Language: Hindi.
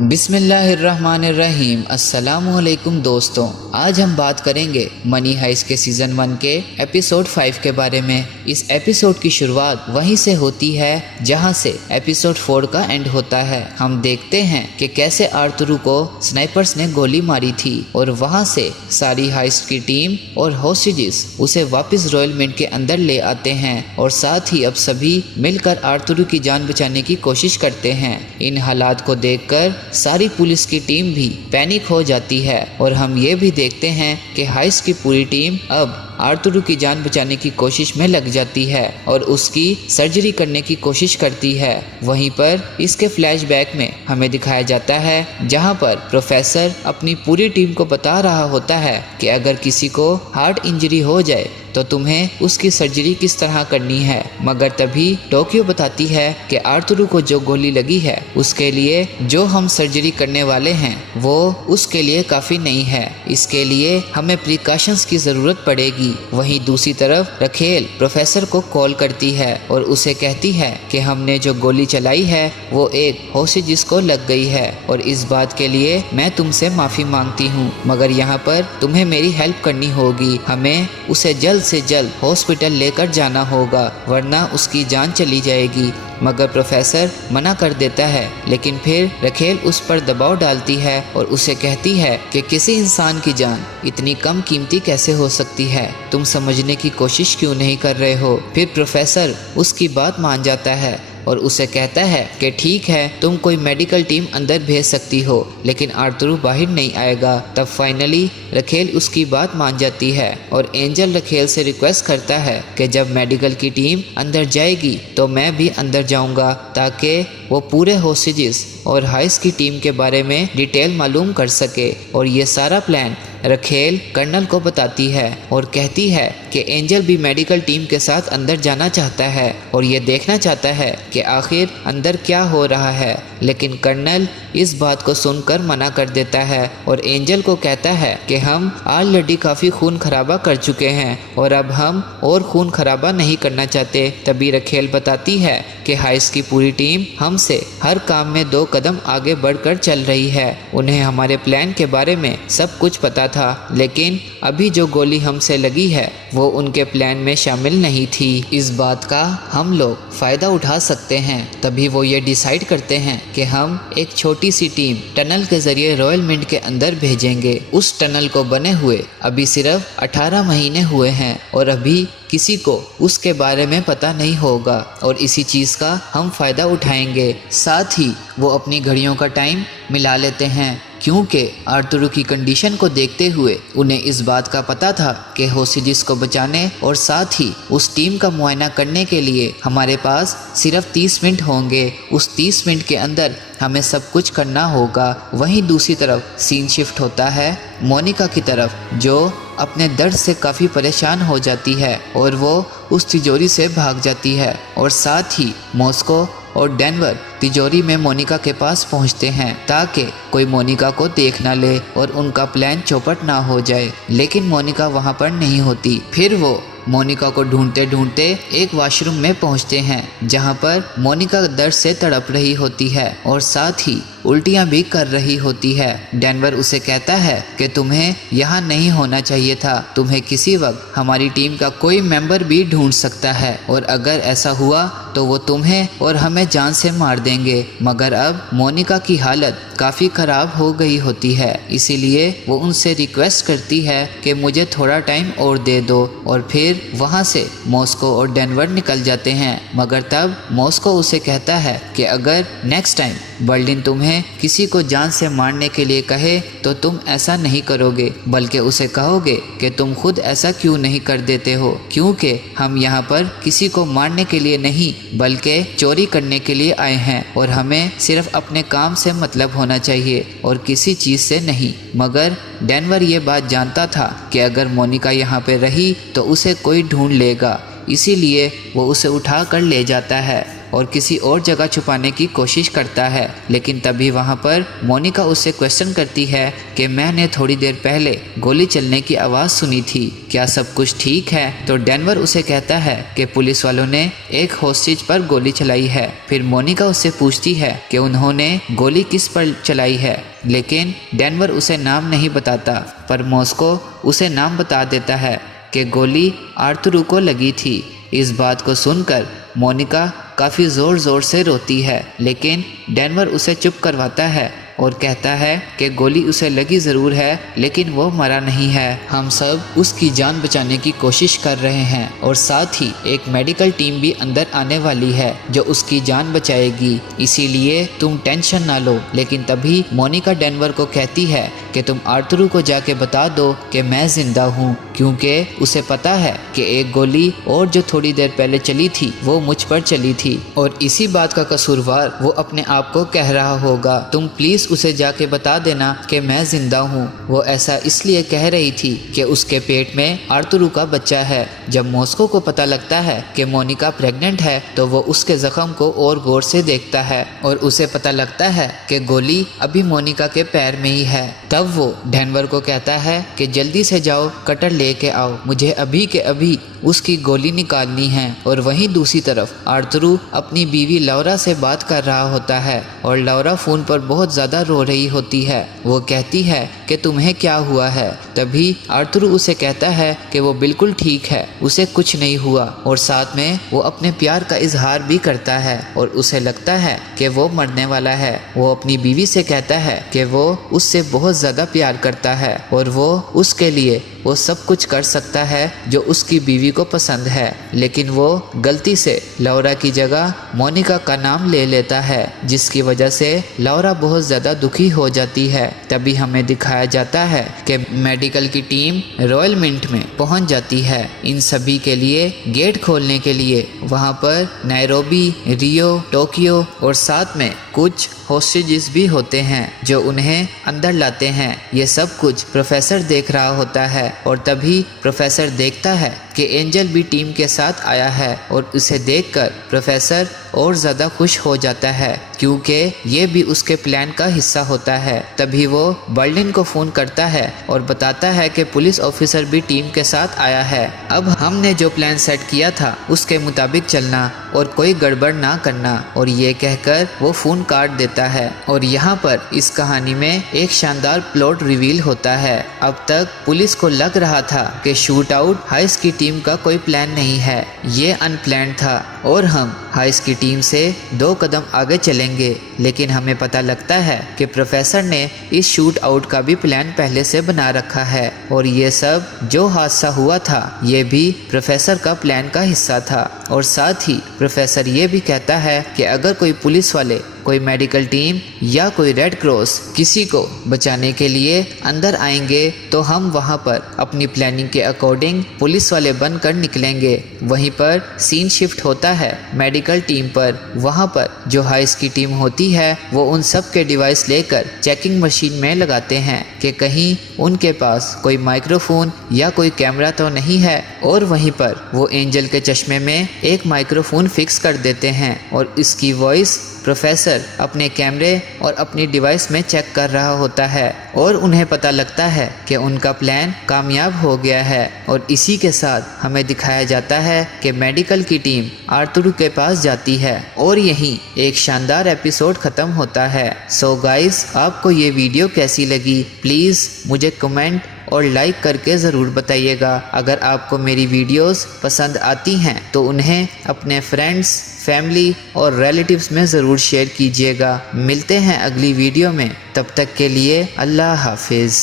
बिस्मिल्लाहिर्रहमानिर्रहीम। अस्सलामुअलैकुम दोस्तों, आज हम बात करेंगे मनी हाइस्ट के सीज़न 1 के एपिसोड 5 के बारे में। इस एपिसोड की शुरुआत वहीं से होती है जहां से एपिसोड 4 का एंड होता है। हम देखते हैं कि कैसे आर्थुरू को स्नाइपर्स ने गोली मारी थी और वहां से सारी हाइस्ट की टीम और होस्टेजेस उसे वापस रॉयल मिंट के अंदर ले आते हैं और साथ ही अब सभी मिलकर आर्थुरू की जान बचाने की कोशिश करते हैं। इन हालात को देखकर सारी पुलिस की टीम भी पैनिक हो जाती है और हम ये भी देखते हैं कि हाइस्ट की पूरी टीम अब आर्थुरू की जान बचाने की कोशिश में लग जाती है और उसकी सर्जरी करने की कोशिश करती है। वहीं पर इसके फ्लैशबैक में हमें दिखाया जाता है जहां पर प्रोफेसर अपनी पूरी टीम को बता रहा होता है कि अगर किसी को हार्ट इंजरी हो जाए तो तुम्हें उसकी सर्जरी किस तरह करनी है। मगर तभी टोक्यो बताती है कि आर्थुरू को जो गोली लगी है उसके लिए जो हम सर्जरी करने वाले हैं वो उसके लिए काफ़ी नहीं है, इसके लिए हमें प्रिकॉशंस की ज़रूरत पड़ेगी। वहीं दूसरी तरफ रखेल प्रोफेसर को कॉल करती है और उसे कहती है कि हमने जो गोली चलाई है वो एक होस्टेज को लग गई है और इस बात के लिए मैं तुमसे माफ़ी मांगती हूँ, मगर यहाँ पर तुम्हें मेरी हेल्प करनी होगी। हमें उसे जल्द से जल्द हॉस्पिटल लेकर जाना होगा वरना उसकी जान चली जाएगी। मगर प्रोफेसर मना कर देता है, लेकिन फिर रखेल उस पर दबाव डालती है और उसे कहती है कि किसी इंसान की जान इतनी कम कीमती कैसे हो सकती है, तुम समझने की कोशिश क्यों नहीं कर रहे हो। फिर प्रोफेसर उसकी बात मान जाता है और उसे कहता है कि ठीक है, तुम कोई मेडिकल टीम अंदर भेज सकती हो लेकिन आर्थुरू बाहर नहीं आएगा। तब फाइनली रखेल उसकी बात मान जाती है और एंजल रखेल से रिक्वेस्ट करता है कि जब मेडिकल की टीम अंदर जाएगी तो मैं भी अंदर जाऊंगा ताकि वो पूरे होस्टेजेस और हाइस्ट की टीम के बारे में डिटेल मालूम कर सके। और ये सारा प्लान रखेल कर्नल को बताती है और कहती है कि एंजल भी मेडिकल टीम के साथ अंदर जाना चाहता है और ये देखना चाहता है कि आखिर अंदर क्या हो रहा है, लेकिन कर्नल इस बात को सुनकर मना कर देता है और एंजल को कहता है कि हम ऑलरेडी काफ़ी खून खराबा कर चुके हैं और अब हम और खून खराबा नहीं करना चाहते। तभी रखेल बताती है कि हाइस्ट की पूरी टीम हमसे हर काम में 2 कदम आगे बढ़कर चल रही है। उन्हें हमारे प्लान के बारे में सब कुछ पता था, लेकिन अभी जो गोली हमसे लगी है वो उनके प्लान में शामिल नहीं थी। इस बात का हम लोग फ़ायदा उठा सकते हैं। तभी वो ये डिसाइड करते हैं कि हम एक छोटी सी टीम टनल के ज़रिए रॉयल मिंट के अंदर भेजेंगे। उस टनल को बने हुए अभी सिर्फ 18 महीने हुए हैं और अभी किसी को उसके बारे में पता नहीं होगा और इसी चीज़ का हम फ़ायदा उठाएंगे। साथ ही वो अपनी घड़ियों का टाइम मिला लेते हैं क्योंकि आर्थुरू की कंडीशन को देखते हुए उन्हें इस बात का पता था कि होस्टेजेस को बचाने और साथ ही उस टीम का मुआयना करने के लिए हमारे पास सिर्फ 30 मिनट होंगे। उस 30 मिनट के अंदर हमें सब कुछ करना होगा। वहीं दूसरी तरफ सीन शिफ्ट होता है मोनिका की तरफ, जो अपने दर्द से काफ़ी परेशान हो जाती है और वो उस तिजोरी से भाग जाती है और साथ ही मॉस्को और डेनवर तिजोरी में मोनिका के पास पहुंचते हैं ताकि कोई मोनिका को देख ना ले और उनका प्लान चौपट ना हो जाए। लेकिन मोनिका वहां पर नहीं होती। फिर वो मोनिका को ढूंढते ढूंढते एक वॉशरूम में पहुंचते हैं जहां पर मोनिका दर्द से तड़प रही होती है और साथ ही उल्टियां भी कर रही होती है। डेनवर उसे कहता है कि तुम्हें यहाँ नहीं होना चाहिए था, तुम्हें किसी वक्त हमारी टीम का कोई मेंबर भी ढूंढ सकता है और अगर ऐसा हुआ तो वो तुम्हें और हमें जान से मार देंगे। मगर अब मोनिका की हालत काफ़ी ख़राब हो गई होती है, इसीलिए वो उनसे रिक्वेस्ट करती है कि मुझे थोड़ा टाइम और दे दो और फिर वहाँ से मॉस्को और डेनवर निकल जाते हैं। मगर तब मॉस्को उसे कहता है कि अगर नेक्स्ट टाइम बर्लिन तुम्हें किसी को जान से मारने के लिए कहे तो तुम ऐसा नहीं करोगे, बल्कि उसे कहोगे कि तुम खुद ऐसा क्यों नहीं कर देते हो, क्योंकि हम यहाँ पर किसी को मारने के लिए नहीं बल्कि चोरी करने के लिए आए हैं और हमें सिर्फ अपने काम से मतलब होना चाहिए और किसी चीज़ से नहीं। मगर डेनवर ये बात जानता था कि अगर मोनिका यहाँ पे रही तो उसे कोई ढूंढ लेगा, इसीलिए वो उसे उठा कर ले जाता है और किसी और जगह छुपाने की कोशिश करता है। लेकिन तभी वहाँ पर मोनिका उससे क्वेश्चन करती है कि मैंने थोड़ी देर पहले गोली चलने की आवाज़ सुनी थी, क्या सब कुछ ठीक है? तो डेनवर उसे कहता है कि पुलिस वालों ने एक हॉस्टेज पर गोली चलाई है। फिर मोनिका उससे पूछती है कि उन्होंने गोली किस पर चलाई है, लेकिन डेनवर उसे नाम नहीं बताता, पर मॉस्को उसे नाम बता देता है कि गोली आर्थुरू को लगी थी। इस बात को सुनकर मोनिका काफ़ी ज़ोर ज़ोर से रोती है, लेकिन डेनवर उसे चुप करवाता है और कहता है कि गोली उसे लगी ज़रूर है, लेकिन वो मरा नहीं है। हम सब उसकी जान बचाने की कोशिश कर रहे हैं और साथ ही एक मेडिकल टीम भी अंदर आने वाली है जो उसकी जान बचाएगी, इसीलिए तुम टेंशन ना लो। लेकिन तभी मोनिका डेनवर को कहती है कि तुम आर्थुरू को जाके बता दो कि मैं ज़िंदा हूँ, क्योंकि उसे पता है कि एक गोली और जो थोड़ी देर पहले चली थी वो मुझ पर चली थी और इसी बात का कसूरवार वो अपने आप को कह रहा होगा। तुम प्लीज़ उसे जाके बता देना कि मैं जिंदा हूँ। वो ऐसा इसलिए कह रही थी कि उसके पेट में आर्थुरू का बच्चा है। जब मॉस्को को पता लगता है कि मोनिका प्रेग्नेंट है तो वो उसके जख्म को और गौर से देखता है और उसे पता लगता है कि गोली अभी मोनिका के पैर में ही है। तब वो डेनवर को कहता है कि जल्दी से जाओ, कटर लेके आओ, मुझे अभी के अभी उसकी गोली निकालनी है। और वहीं दूसरी तरफ आर्थुरू अपनी बीवी लौरा से बात कर रहा होता है और लौरा फ़ोन पर बहुत ज़्यादा रो रही होती है। वो कहती है कि तुम्हें क्या हुआ है? तभी आर्थुरू उसे कहता है कि वो बिल्कुल ठीक है, उसे कुछ नहीं हुआ और साथ में वो अपने प्यार का इजहार भी करता है और उसे लगता है कि वो मरने वाला है। वो अपनी बीवी से कहता है कि वो उससे बहुत ज़्यादा प्यार करता है और वो उसके लिए वो सब कुछ कर सकता है जो उसकी बीवी को पसंद है, लेकिन वो गलती से लौरा की जगह मोनिका का नाम ले लेता है, जिसकी वजह से लौरा बहुत ज़्यादा दुखी हो जाती है। तभी हमें दिखाया जाता है कि मेडिकल की टीम रॉयल मिंट में पहुंच जाती है इन सभी के लिए गेट खोलने के लिए। वहां पर नैरोबी, रियो, टोक्यो और साथ में कुछ हॉस्टेजेस भी होते हैं जो उन्हें अंदर लाते हैं। ये सब कुछ प्रोफेसर देख रहा होता है और तभी प्रोफेसर देखता है कि एंजल भी टीम के साथ आया है और उसे देखकर प्रोफेसर और ज़्यादा खुश हो जाता है क्योंकि ये भी उसके प्लान का हिस्सा होता है। तभी वो बर्लिन को फ़ोन करता है और बताता है कि पुलिस ऑफिसर भी टीम के साथ आया है। अब हमने जो प्लान सेट किया था उसके मुताबिक चलना और कोई गड़बड़ ना करना। और ये कहकर वो फ़ोन काट देता है। और यहाँ पर इस कहानी में एक शानदार प्लॉट रिवील होता है। अब तक पुलिस को लग रहा था कि शूट आउट हाइस की टीम का कोई प्लान नहीं है, ये अनप्लान्ड था और हम हाइस की टीम से 2 कदम आगे चलेंगे। लेकिन हमें पता लगता है कि प्रोफेसर ने इस शूट आउट का भी प्लान पहले से बना रखा है और ये सब जो हादसा हुआ था ये भी प्रोफेसर का प्लान का हिस्सा था। और साथ ही प्रोफेसर ये भी कहता है कि अगर कोई पुलिस वाले, कोई मेडिकल टीम या कोई रेड क्रॉस किसी को बचाने के लिए अंदर आएंगे तो हम वहां पर अपनी प्लानिंग के अकॉर्डिंग पुलिस वाले बनकर निकलेंगे। वहीं पर सीन शिफ्ट होता है मेडिकल टीम पर। वहां पर जो हाइस की टीम होती है वो उन सब के डिवाइस लेकर चेकिंग मशीन में लगाते हैं कि कहीं उनके पास कोई माइक्रोफोन या कोई कैमरा तो नहीं है। और वहीं पर वो एंजल के चश्मे में एक माइक्रोफोन फिक्स कर देते हैं और इसकी वॉइस प्रोफेसर अपने कैमरे और अपनी डिवाइस में चेक कर रहा होता है और उन्हें पता लगता है कि उनका प्लान कामयाब हो गया है। और इसी के साथ हमें दिखाया जाता है कि मेडिकल की टीम आर्थुरू के पास जाती है और यहीं एक शानदार एपिसोड ख़त्म होता है। सो गाइस, आपको ये वीडियो कैसी लगी प्लीज़ मुझे कमेंट और लाइक करके ज़रूर बताइएगा। अगर आपको मेरी वीडियोस पसंद आती हैं तो उन्हें अपने फ्रेंड्स, फैमिली और रिलेटिव्स में ज़रूर शेयर कीजिएगा। मिलते हैं अगली वीडियो में, तब तक के लिए अल्लाह हाफिज़।